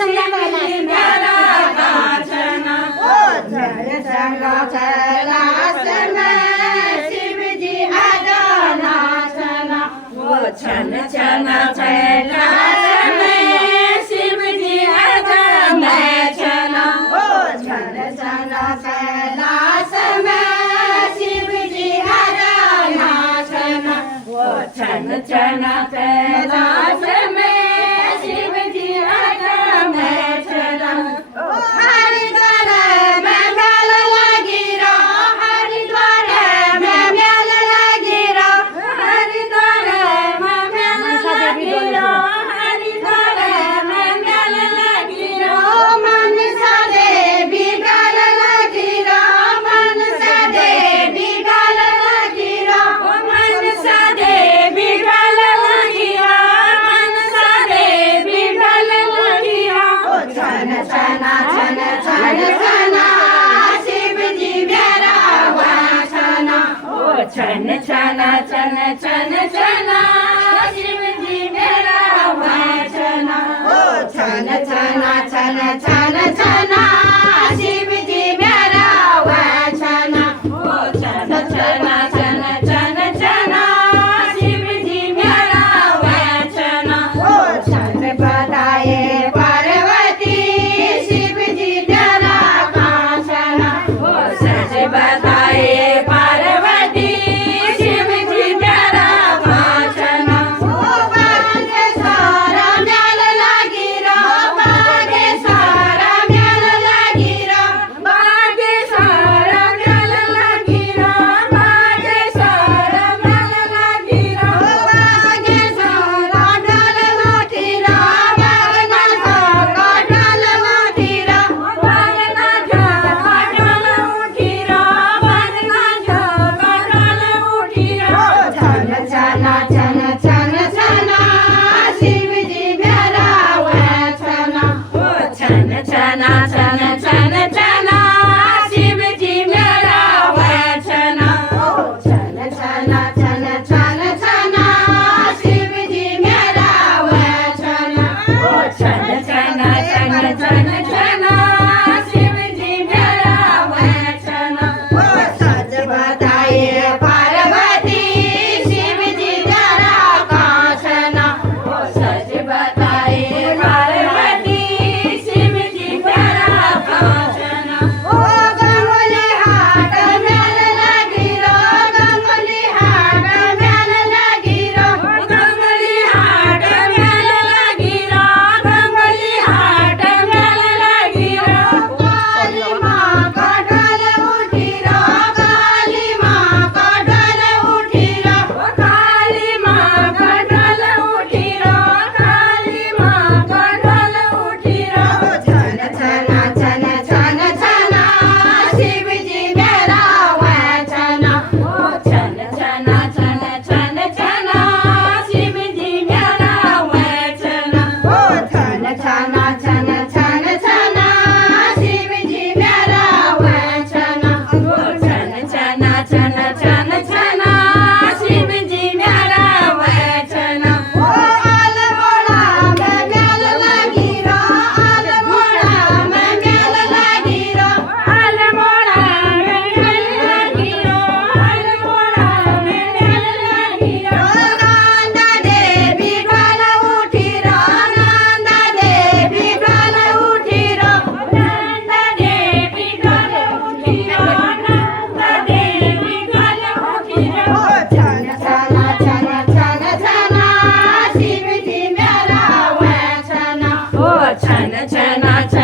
छन छन कैलाश में शिव जी आजा छन ओ छन छन कैलाश में शिव जी आजा छन ओ छन छन कैलाश में शिव जी आजा छन ओ हरिद्वार में मेल लगी रो हरिद्वार में मेल लगी रो हरिद्वार छन छन छन छन छन शिव जी मेरा वचन ओ छन छन छन छन छन शिव जी मेरा वचन ओ छन छन छन छन छन शिव जी मेरा वचन ओ छन बताए पार्वती शिव जी तेरा कांचन ओ सच बताए छन छन